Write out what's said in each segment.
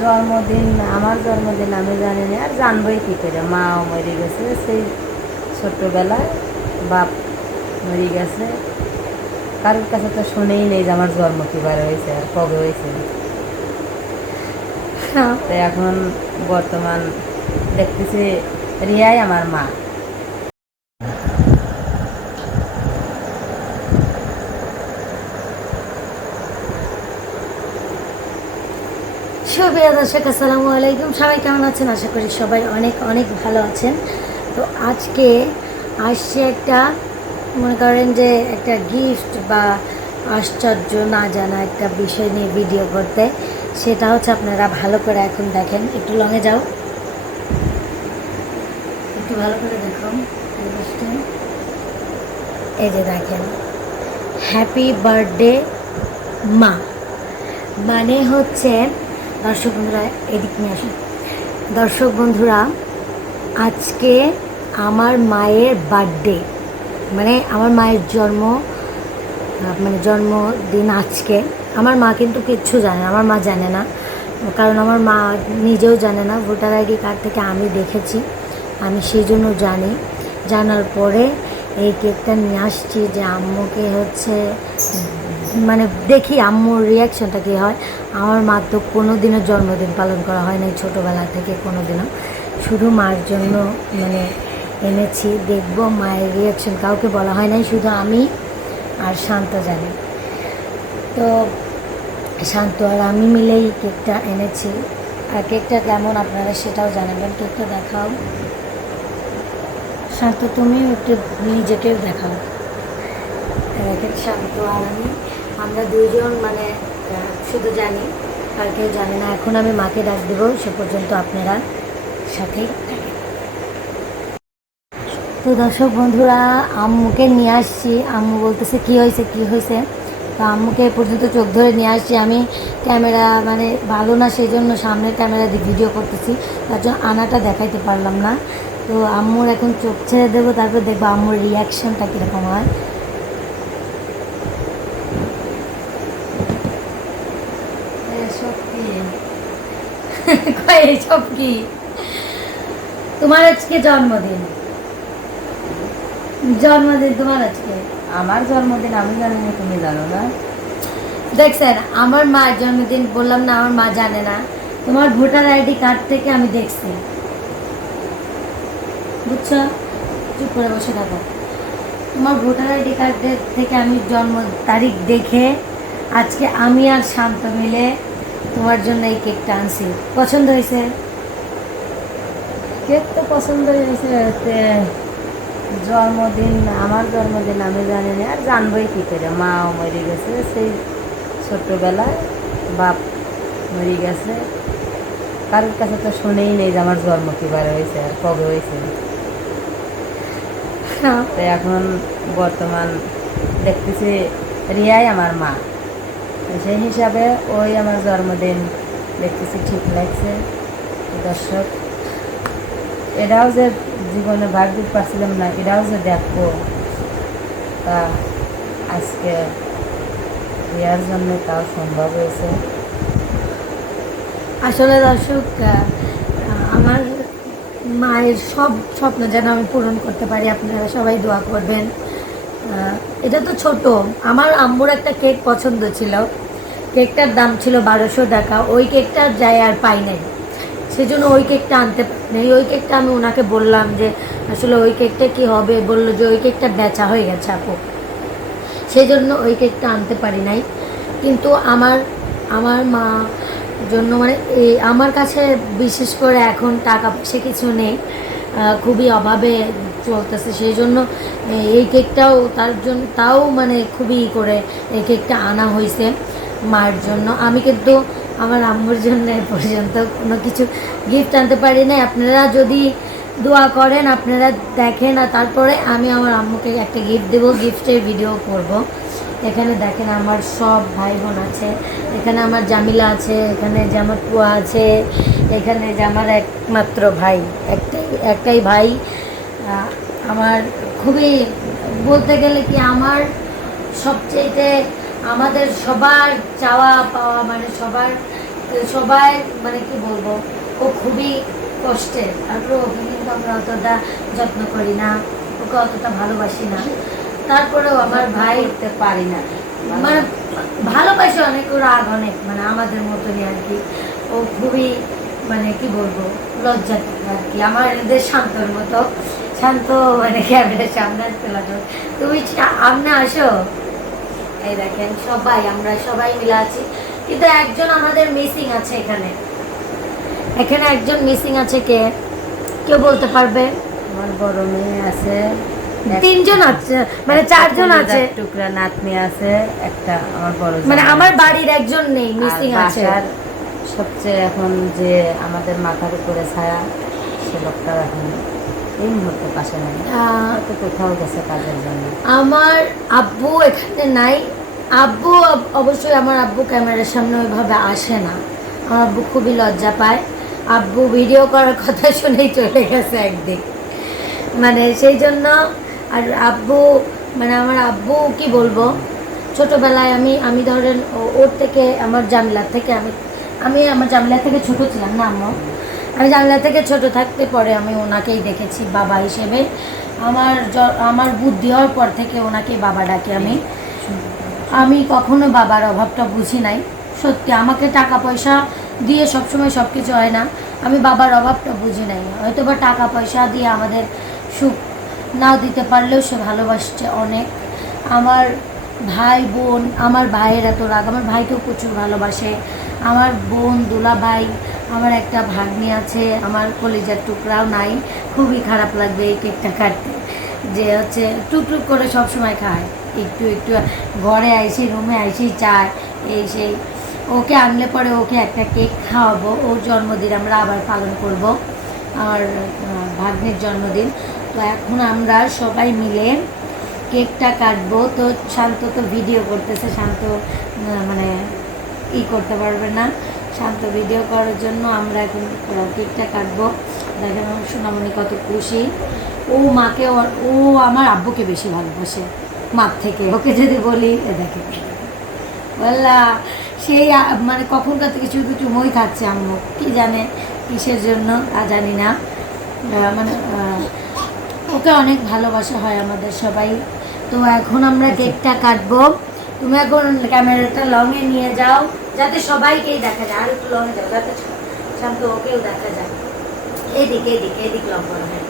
জন্মদিন আমার জন্মদিন আমি জানি না আর জানবই কী করে। মাও মরে গেছে সেই ছোট্টবেলায় বাপ মরে গেছে। কারোর কাছে তো শুনেই নেই যে আমার জন্ম কীবার হয়েছে আর কবে হয়েছে। তো এখন বর্তমান দেখতেছি রিয়াই আমার মা। দর্শক, আসসালামু আলাইকুম। সবাই কেমন আছেন? আশা করি সবাই অনেক অনেক ভালো আছেন। তো আজকে আসছে একটা, মনে করেন যে একটা গিফট বা আশ্চর্য না জানা একটা বিষয় নিয়ে ভিডিও করতে। সেটা হচ্ছে আপনারা ভালো করে এখন দেখেন। একটু লঙে যাও। একটু ভালো করে দেখুন। এই যে দেখেন। হ্যাপি বার্থডে মা। মানে হচ্ছে দর্শক বন্ধুরা, এদিক নিয়ে আসুন দর্শক বন্ধুরা, আজকে আমার মায়ের বার্থডে মানে আমার মায়ের জন্ম মানে জন্মদিন আজকে। আমার মা কিন্তু কিচ্ছু জানে না, আমার মা জানে না। কারণ আমার মা নিজেও জানে না, ভোটার আইডি কার্ড থেকে আমি দেখেছি, আমি সেই জন্য জানি। জানার পরে এই কেকটা নিয়ে আসছি যে আম্মুকে হচ্ছে মানে দেখি আম্মুর রিয়াকশনটা কী হয়। আমার মা তো কোনো দিনও জন্মদিন পালন করা হয় নাই ছোটোবেলা থেকে কোনো দিনও শুধু মার জন্য মানে এনেছি, দেখব মায়ের রিয়াকশন কাউকে বলা হয় নাই, শুধু আমি আর শান্ত জানি। তো শান্ত আর আমি মিলেই কেকটা এনেছি। আর কেকটা কেমন আপনারা সেটাও জানাবেন, কেকটা দেখাও। শান্ত, তুমিও একটু নিজেকেও দেখাও। শান্ত আর আমি। আমরা দুইজন মানে শুধু জানি, আর কেউ জানে না। এখন আমি মাকে ডাক দেবো, সে পর্যন্ত আপনারা সাথেই তো দর্শক বন্ধুরা, আম্মুকে নিয়ে আসছি। আম্মু বলতেছে, কি হয়েছে? কি হয়েছে? তো আম্মুকে পর্যন্ত চোখ ধরে নিয়ে আসছি। আমি ক্যামেরা মানে ভালো না, সেই জন্য সামনের ক্যামেরা দিয়ে ভিডিও করতেছি। তার জন্য আনাটা দেখাইতে পারলাম না। তো আম্মুর এখন চোখ ছেড়ে দেবো, তারপর দেখব আম্মুর রিয়াকশনটা কীরকম হয়। এইসব কি? তোমার আজকে জন্মদিন। জন্মদিন তোমার আজকে। আমার জন্মদিন আমি জানি না তুমি জানো না। দেখছেন আমার মার জন্মদিন বললাম না আমার মা জানে না। তোমার ভোটার আইডি কার্ড থেকে আমি দেখছি। বুঝছ? চুপ করে বসে থাকো। তোমার ভোটার আইডি কার্ডের থেকে আমি জন্ম তারিখ দেখে আজকে আমি আর শান্ত মিলে তোমার জন্য এই কেকটা আনছি। পছন্দ হয়েছে? কেক তো পছন্দ হয়েছে জন্মদিন, আমার জন্মদিন আমি জানি না, আর জানবই কী করে। মাও মরে গেছে, সেই ছোট্টবেলায় বাপ মরে গেছে। কারোর কাছে তো শুনেই নেই যে আমার জন্ম কীবারে হয়েছে, আর কবে হয়েছে। তো এখন বর্তমান দেখতেছি, রিয়াই আমার মা। সেই হিসাবে ওই আমার জন্মদিন দেখতেছি, ঠিক লাগছে। দর্শক এটাও যে জীবনে ভাগ দিতে পারছিলাম না এটাও যে দেখব তা আজকে রিয়ার জন্য তাও সম্ভব হয়েছে। আসলে দর্শক আমার মায়ের সব স্বপ্ন যেন আমি পূরণ করতে পারি, আপনারা সবাই দোয়া করবেন। এটা তো ছোট। আমার আম্মুর একটা কেক পছন্দ ছিল। কেকটার দাম ছিল বারোশো টাকা। ওই কেকটা যাই আর পাই নাই। সেজন্য ওই কেকটা আনতে পারিনি। ওই কেকটা আমি ওনাকে বললাম যে, আসলে ওই কেকটা কি হবে? বলল যে, ওই কেকটা বেচা হয়ে গেছে আপু। সেই জন্য ওই কেকটা আনতে পারি নাই। কিন্তু আমার আমার মা জন্য মানে এই আমার কাছে বিশেষ করে এখন টাকা পয়সা কিছু নেই। খুবই অভাবে চলতেছে সেই জন্য এই কেকটাও তার জন্য, তাও মানে খুবই করে এই কেকটা আনা হয়েছে মার জন্য। আমি কিন্তু আমার আম্মুর জন্য এ পর্যন্ত কোনো কিছু গিফট আনতে পারি নাই। আপনারা যদি দোয়া করেন, আপনারা দেখেন, আর তারপরে আমি আমার আম্মুকে একটা গিফট দেবো গিফটের ভিডিও করব। এখানে দেখেন আমার সব ভাই বোন আছে, এখানে আমার জামিলা আছে, এখানে জামাত পুয়া আছে, এখানে যে আমার একমাত্র ভাই, একটাই একটাই ভাই আমার খুবই বলতে গেলে কি আমার সবচেয়ে আমাদের সবার চাওয়া পাওয়া মানে সবার, সবাই মানে কি বলব, ও খুবই কষ্টের। তারপরে ওকে কিন্তু আমরা অতটা যত্ন করি না, ওকে অতটা ভালোবাসি না। তারপরেও আমার ভাই উঠতে পারি না। মানে ভালোবাসে অনেক রাগ অনেক মানে আমাদের মতনই আর কি। ও খুবই মানে কি বলব লজ্জা আর কি। আমার এদের শান্তর মতো। শান্ত মানে ক্যামেরার সামনে আসতে লাগল। তুমি সামনে আসো। এই দেখেন সবাই আমরা সবাই মিলে আছি। কিন্তু একজন আমাদের মিসিং আছে এখানে। এখানে একজন মিসিং আছে কে? কেউ বলতে পারবে? আমার বড় মেয়ে আছে। তিনজন আছে মানে চারজন আছে। টুকরা নাতনি আছে একটা আমার বড় মানে আমার বাড়ির একজন নেই মিসিং আছে। সবচেয়ে এখন যে আমাদের মাথার উপরে ছায়া সে লোকটা এখন এই মুহূর্তে পাশে নাই হয়তো কোথাও গেছে কাজের জন্য। আমার আব্বু এখানে নাই। আব্বু অবশ্যই আমার আব্বু ক্যামেরার সামনে ওইভাবে আসে না। আমার আব্বু খুবই লজ্জা পায়। আব্বু ভিডিও করার কথা শুনেই চলে গেছে একদিন। মানে সেই জন্য আর আব্বু মানে আমার আব্বু কি বলব? ছোটবেলায় আমি আমি ধরেন ওর থেকে আমার জামিলার থেকে আমি আমি আমার জামিলা থেকে ছোট ছিলাম না আম্মু। আমি জামিলা থেকে ছোট থাকতে পরে আমি ওনাকেই দেখেছি বাবা হিসেবে। আমার আমার বুদ্ধি হওয়ার পর থেকে ওনাকে বাবা ডাকে আমি। আমি কখনো বাবার অভাবটা বুঝি নাই। সত্যি, আমাকে টাকা পয়সা দিয়ে সবসময় সব কিছু হয় না। আমি বাবার অভাবটা বুঝি নাই। হয়তো বা টাকা পয়সা দিয়ে আমাদের সুখ নাও দিতে পারলেও সে ভালোবাসছে অনেক। আমার ভাই, বোন, আমার ভাইয়ের এত রাগ। আমার ভাইকেও প্রচুর ভালোবাসে। আমার বোন দুলা ভাই আমার একটা ভাগ্নি আছে, আমার কলিজার টুকরাও নাই, খুবই খারাপ লাগবে এই কেকটা কাটতে। যে হচ্ছে টুকটুক করে সব সময় খায়। একটু একটু ঘরে আইসি, রুমে আইসি, চায়, এই সেই। ওকে আনলে পরে ওকে একটা কেক খাওয়াবো। ওর জন্মদিন আমরা আবার পালন করব আর ভাগ্নের জন্মদিন। তো এখন আমরা সবাই মিলে কেকটা কাটবো। তো শান্ত তো ভিডিও করতেছে, শান্ত মানে ই করতে পারবে না। শান্ত ভিডিও করার জন্য আমরা এখন কেকটা কাটবো। দেখেন সোনামণি কত খুশি। ও মাকে ও আমার আব্বুকে বেশি ভালোবাসে মার থেকে। ওকে যদি বলি, এ দেখে বললা সেই মানে কখনকার থেকে শুধু চুমোই খাচ্ছে আম্মু। কি জানে কিসের জন্য, তা জানি না। মানে ওকে অনেক ভালোবাসা হয় আমাদের সবাই। তো এখন আমরা কেকটা কাটবো। তুমি এখন ক্যামেরাটা লংয়ে নিয়ে যাও। যাতে সবাইকেই দেখা যায়। আর একটু লংয়ে যাও যাতে শান্ত ওকেও দেখা যায়। এদিকে এদিকে, এদিক লং করো হ্যাঁ।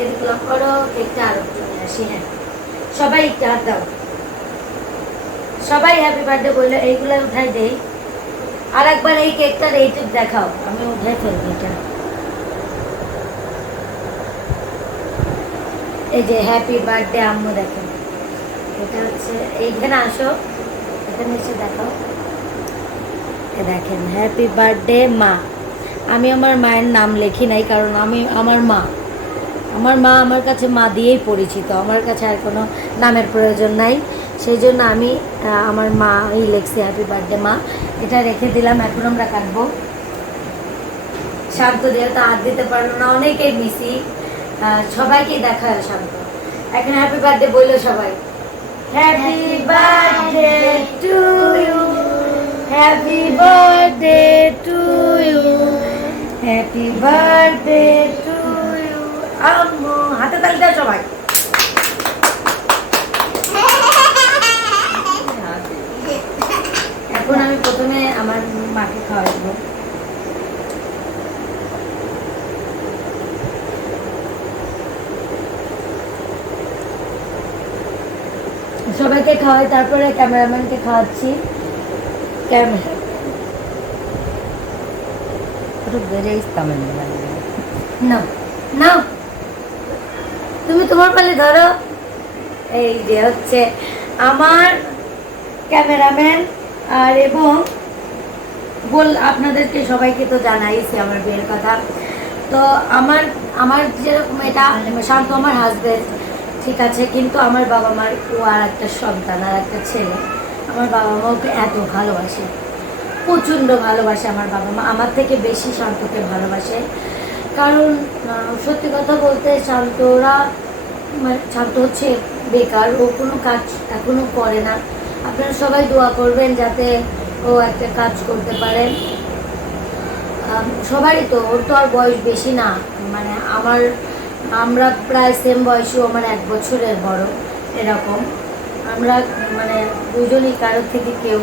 এদিক লং করো কেকটা আর একটু নিয়ে আসি হ্যাঁ। সবাই একটু হাত দাও। সবাই হ্যাপি বার্থডে বলল এইগুলো উঠাই দেই। আর একবার এই কেকটার এইটুক দেখাও, আমি উঠাই ফেলব এটা। এই যে হ্যাপি বার্থডে আম্মু দেখেন এটা হচ্ছে, এইখানে আসো, এখানে এসে দেখাও। এ দেখেন হ্যাপি বার্থডে মা। আমি আমার মায়ের নাম লিখি নাই কারণ আমি আমার মা। আমার মা আমার কাছে মা দিয়েই পরিচিত। আমার কাছে আর কোনো নামের প্রয়োজন নাই। সেই জন্য আমি আমার মা এই লেখছি হ্যাপি বার্থডে মা। এটা রেখে দিলাম এখন আমরা কাটবো। শান্ত যেহেতু হাত দিতে পারল না অনেকেই মিসি। আহ, সবাইকেই দেখা হয় শান্ত। এখন হ্যাপি বার্থডে বলল সবাই। Happy birthday to you happy birthday to you happy birthday to you আম্মু হাতে তালি দাও সবাই। এখন আমি প্রথমে আমার মাকে খাওয়াই সবাইকে খাওয়াই, তারপরে ক্যামেরাম্যানকে খাওয়াচ্ছি। একটু বেড়ে ইস্তামের নাও নাও তুমি তোমার পালে ধরো। এই যে হচ্ছে আমার ক্যামেরাম্যান আর এবং বল, আপনাদেরকে সবাইকে তো জানাইছি আমার বিয়ের কথা। তো আমার আমার যেরকম এটা, শান্ত আমার হাজবেন্ড ঠিক আছে, কিন্তু আমার বাবা মার ও আর একটা সন্তান আর একটা ছেলে। আমার বাবা মা ওকে এত ভালোবাসে। প্রচণ্ড ভালোবাসে আমার বাবা মা। আমার থেকে বেশি শান্তকে ভালোবাসে। কারণ সত্যি কথা বলতে শান্তরা মানে শান্ত হচ্ছে বেকার, ও কোনো কাজ এখনও করে না। আপনারা সবাই দোয়া করবেন যাতে ও একটা কাজ করতে পারে। সবারই তো, ওর তো আর বয়স বেশি না। মানে আমার, আমরা প্রায় সেম বয়সী আমার এক বছরের বড়, এরকম। আমরা মানে দুজনই কারোর থেকে কেউ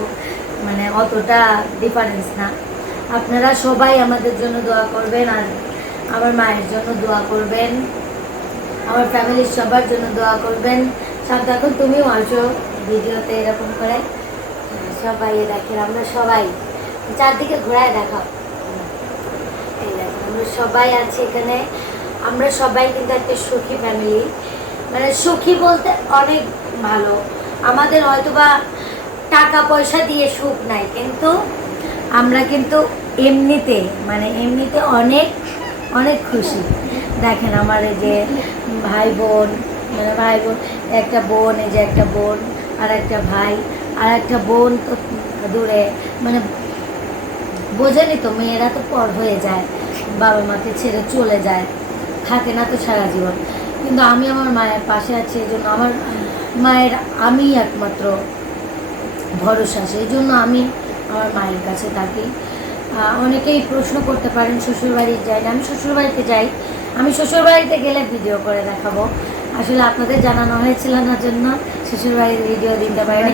মানে অতটা ডিফারেন্স না। আপনারা সবাই আমাদের জন্য দোয়া করবেন আর আমার মায়ের জন্য দোয়া করবেন। আমার ফ্যামিলির সবার জন্য দোয়া করবেন। সব দেখো তুমিও আসো ভিডিওতে এরকম করে। সবাই দেখেন, আমরা সবাই চারদিকে ঘোরায় দেখা। এই আমরা সবাই আছি এখানে। আমরা সবাই কিন্তু একটা সুখী ফ্যামিলি মানে সুখী বলতে অনেক ভালো। আমাদের হয়তোবা টাকা পয়সা দিয়ে সুখ নাই, কিন্তু আমরা কিন্তু এমনিতে মানে এমনিতে অনেক অনেক খুশি। দেখেন আমার যে ভাই বোন মানে ভাই বোন, একটা বোন, এই যে একটা বোন, আর একটা ভাই, আর একটা বোন তো দূরে মানে বোঝেনি তো মেয়েরা তো পর হয়ে যায়, বাবা মাকে ছেড়ে চলে যায়, থাকে না তো সারা জীবন। কিন্তু আমি আমার মায়ের পাশে আছি, এই জন্য আমার মায়ের আমি একমাত্র ভরসা সেই জন্য আমি আমার মায়ের কাছে থাকি। অনেকেই প্রশ্ন করতে পারেন শ্বশুরবাড়ি যাই না? আমি শ্বশুরবাড়িতে যাই। আমি শ্বশুরবাড়িতে গেলে ভিডিও করে দেখাবো। আসলে আপনাদের জানানো হয়েছিল না জন্য শ্বশুরবাড়ির ভিডিও দিতে পারিনি।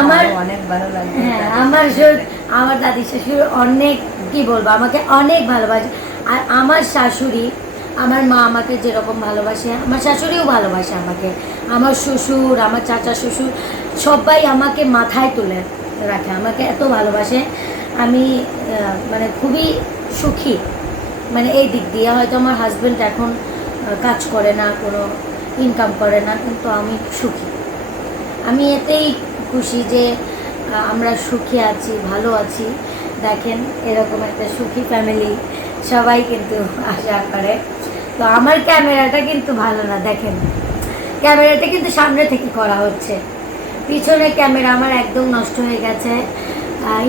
আমার অনেক ভালো লাগবে হ্যাঁ আমার আমার দাদি শ্বশুর অনেক কি বলব আমাকে অনেক ভালোবাসে। আর আমার শাশুড়ি আমার মা আমাকে যেরকম ভালোবাসে, আমার শাশুড়িও ভালোবাসে আমাকে। আমার শ্বশুর, আমার চাচা শ্বশুর সবাই আমাকে মাথায় তুলে রাখে, আমাকে এত ভালোবাসে। আমি মানে খুবই সুখী। মানে এই দিক দিয়ে হয়তো আমার হাজব্যান্ড এখন কাজ করে না, কোনো ইনকাম করে না, কিন্তু আমি সুখী। আমি এতেই খুশি যে আমরা সুখী আছি, ভালো আছি। দেখেন, এরকম একটা সুখী ফ্যামিলি সবাই কিন্তু আশা করে। তো আমার ক্যামেরাটা কিন্তু ভালো না, দেখেন। ক্যামেরাটা কিন্তু সামনে থেকে করা হচ্ছে। পিছনে ক্যামেরা আমার একদম নষ্ট হয়ে গেছে।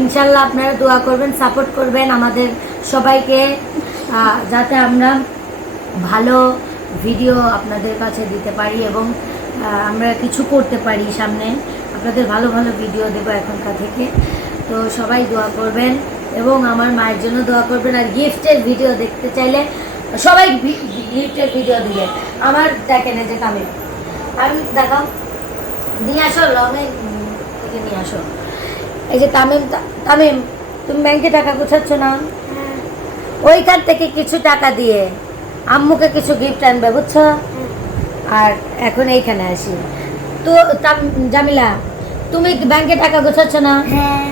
ইনশাল্লাহ আপনারা দোয়া করবেন, সাপোর্ট করবেন আমাদের সবাইকে। যাতে আমরা ভালো ভিডিও আপনাদের কাছে দিতে পারি এবং আমরা কিছু করতে পারি সামনে। আপনাদের ভালো ভালো ভিডিও দেবো এখনকার থেকে। তো সবাই দোয়া করবেন এবং আমার মায়ের জন্য দোয়া করবেন। আর গিফটের ভিডিও দেখতে চাইলে সবাই গিফটের ভিডিও দিলে আমার দেখেন এই যে কামিল। আমি দেখাও। নিয়ে আসো উম, থেকে নিয়ে আসো। এই যে তামিম তামিম তুমি ব্যাংকে টাকা গোছাচ্ছ না? ওইখান থেকে কিছু টাকা দিয়ে আম্মুকে কিছু গিফট আনবে বুঝছ? আর এখন এইখানে আসি। তো জামিলা তুমি ব্যাংকে টাকা গোছাচ্ছ না? হ্যাঁ।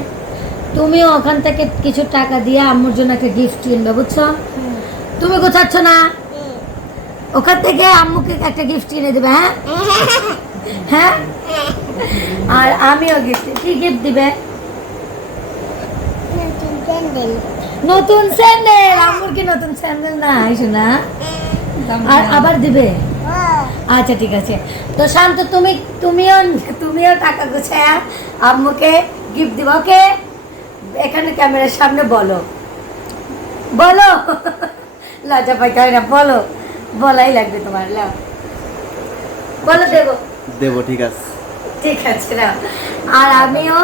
তুমিও ওখান থেকে কিছু টাকা দিয়ে আম্মুর জন্য একটা গিফট কিনবে বুঝছ? তুমি গোছাচ্ছ না? ওখান থেকে আম্মুকে একটা গিফট কিনে দেবে হ্যাঁ? হ্যাঁ? আর আমিও গিফট কি গিফট দিবে? নতুন স্যান্ডেল আম্মুর কি নতুন স্যান্ডেল না? না? আর আবার দিবে? আচ্ছা ঠিক আছে। তো শান্ত তুমি তুমিও তুমিও টাকা গোছায় আম্মুকে গিফট দিব ওকে? এখানে ক্যামেরার সামনে বলো। বলো। লজ্জা পাইতে হয় না বলো বলাই লাগবে তোমার লাও বলো দেবো। দেবো ঠিক আছে। ঠিক আছে না আর আমিও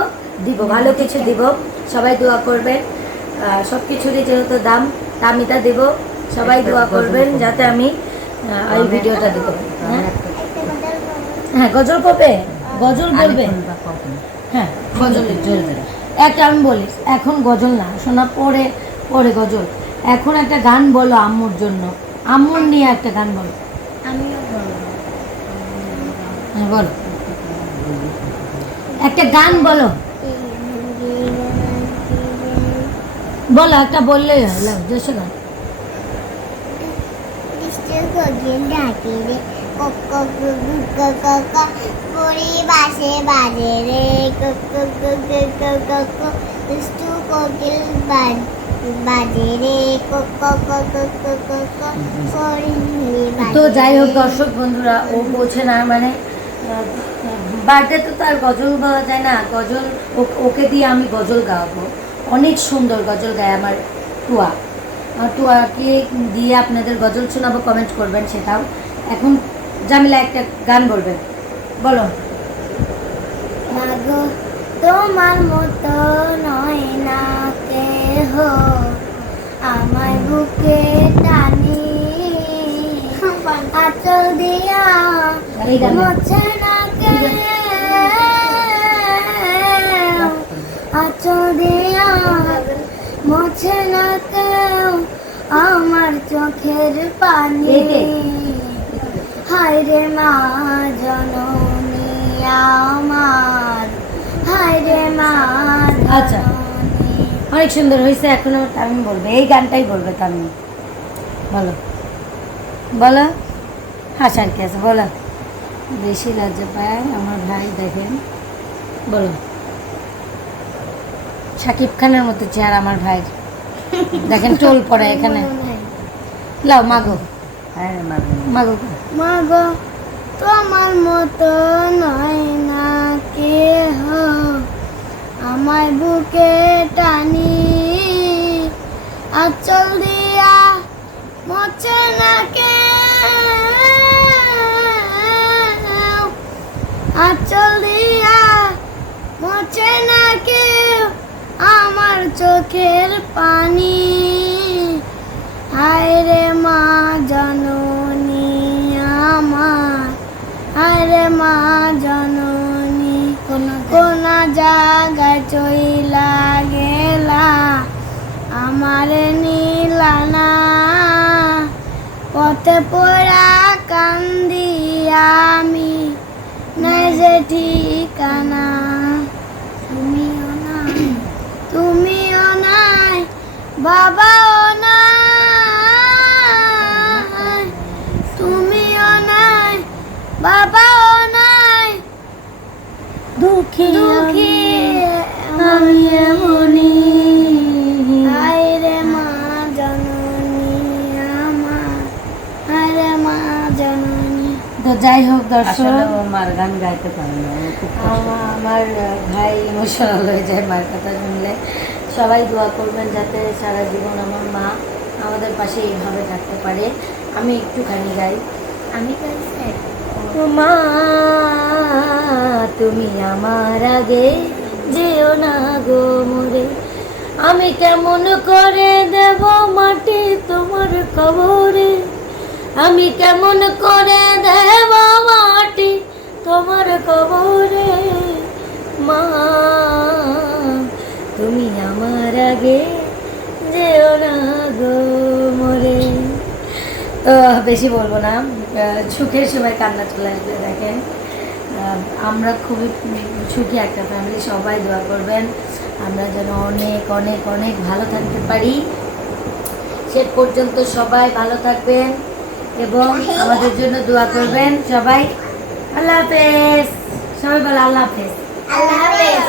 দিব ভালো কিছু দিব সবাই দোয়া করবেন। সব কিছুরই যেহেতু দাম দামিটা দেব সবাই দোয়া করবেন যাতে আমি এই ভিডিওটা দিব। হ্যাঁ। হ্যাঁ গজল করবে গজল বলবে? হ্যাঁ গজল। চলবে একটা আমি বলি এখন গজল না শোনা পরে পরে গজল। এখন একটা গান বলো আম্মুর জন্য। আম্মুর নিয়ে একটা গান বলো। আমিও হ্যাঁ বলো। একটা গান বলো। বলো একটা বললেই হলো দেশে গান। বৃষ্টির কোকিল রে কক কক কক কক কক কক পরি বাসে বাজে রে কক কক কক দুষ্টু কোকিল বাজ- তো যাই হোক, দর্শক বন্ধুরা, ও বোঝে না মানে বার্থডে তো তার গজল গাওয়া যায় না, গজল ওকে দিয়ে আমি গজল গাওয়াবো। অনেক সুন্দর গজল গায় আমার টুয়া। আর টুয়াকে দিয়ে আপনাদের গজল শোনাবো কমেন্ট করবেন সেটাও। এখন জামিলা একটা গান বলবেন। বলো। তোমার মতো নয় না আমার বুকে টানি। আচল দিয়া মোছে না কে আচল দিয়া মোছে আমার চোখের পানি। হায় রে মা জননী আমার। হায় রে মা আচ্ছা। অনেক সুন্দর হয়েছে এখন আমার তামিম বলবে। এই গানটাই বলবে তামিম। বলো। বলো। হাসার কি আছে বলো। বেশি লজ্জা পায় আমার ভাই দেখেন। বলো। শাকিব খানের মতো চেহারা আমার ভাই দেখেন টোল পড়ে এখানে। লাও মাগো। হ্যাঁ মাগো। মাগো। মা গো তোমার মতো নয় না কেহ। আমার বুকে টানি। আচল দিয়া মোছে না কে আচল দিয়া মোছে না কেউ। আমার চোখের পানি। হায় রে মা, জননী আমার। হায় রে মা, জননী কোন জায়গায় চইলা গেলা, আমার নীলানা পথে পড়া কান্দি আমি, নাই যে ঠিকানা। তুমিও নাই তুমিও নাই, বাবাও নাই। তুমিও নাই নাই দুঃখী আমি এমনই। হায় রে মা জননী আমার। মা জননী। তো যাই হোক দর্শক মার গান গাইতে পারে না আমার ভাই ইমোশনাল হয়ে যায় মার কথা শুনলে। সবাই দোয়া করবেন যাতে সারা জীবন আমার মা আমাদের পাশে এইভাবে থাকতে পারে। আমি একটুখানি গাই। আমি ও মা তুমি আমার আগে যেও না গো মোরে। আমি কেমন করে দেব মাটি তোমার কবরে? আমি কেমন করে দেব মাটি তোমার কবরে? মা, তুমি আমার আগে যেও না গো মোরে। তো বেশি বলব না। সুখের সময় কান্না চলে আসবে, দেখেন। আমরা খুবই সুখী একটা ফ্যামিলি সবাই দোয়া করবেন। আমরা যেন অনেক অনেক অনেক ভালো থাকতে পারি। সে পর্যন্ত সবাই ভালো থাকবেন এবং আমাদের জন্য দোয়া করবেন সবাই। আল্লাহ হাফেজ। সবাই বলো আল্লাহ হাফেজ। আল্লাহ